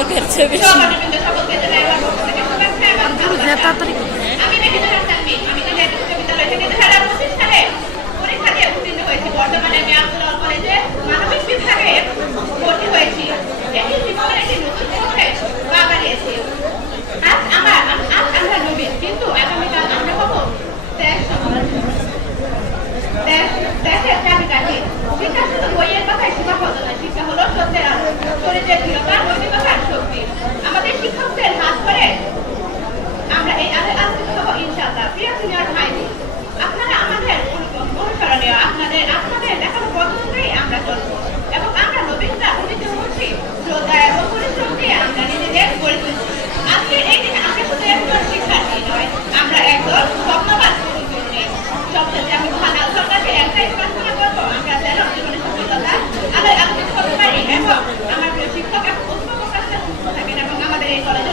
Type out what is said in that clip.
শিক্ষকের চেয়ে বেশি। সহপাঠীবৃন্দ সকলকে জানাই আমার পক্ষ থেকে শুভেচ্ছা এবং ভালোবাসা। আমি মেহেদুল হাসান মিম। আমি সিলেট বিশ্ববিদ্যালয় থেকে 2025 সালে পরীক্ষা দিয়ে উত্তীর্ণ হয়েছি। বর্তমানে আমি আব্দুল কলেজে মানবিক বিভাগে ভর্তি হয়েছি। এটি জীবনের একটি নতুন পথে পা বাড়িয়েছি। আজ আমরা নবীন, কিন্তু আগামীকাল আমরা হব দেশের চাবিকাঠি। শিক্ষা শুধু বইয়ের কথাই সীমাবদ্ধ নয়, শিক্ষা হলো সত্যের আলো, চরিত্রের দৃঢ়তা, নৈতিকতার শক্তি। আমাদের শিক্ষকদের হাত ধরে আমরা এই আলোয় আলোচিত হব ইনশাআল্লাহ। প্রিয় সিনিয়র ভাই, আপনারা আমাদের অনুসরণীয়, আপনাদের দেখানো পথ অনুযায়ী আমরা চলবো এবং আমরা নবীনরা উন্নীত হচ্ছি শ্রদ্ধা এবং পরিশ্রম দিয়ে আমরা নিজেদের গড়ে তুলছি। আজকের এই দিনে আমরা শুধু একজন শিক্ষার্থী নয়, আমরা একজন স্বপ্নবান তরুণ। সবশেষে আমি মহান আল্লাহর কাছে একটাই প্রার্থনা করবো, আমরা যেন জীবনের সফলতা আলোয় আলোচিত হতে পারি এবং আমার প্রিয় শিক্ষক এবং অভিভাবকরা সুস্থ থাকেন এবং আমাদের এই কলেজে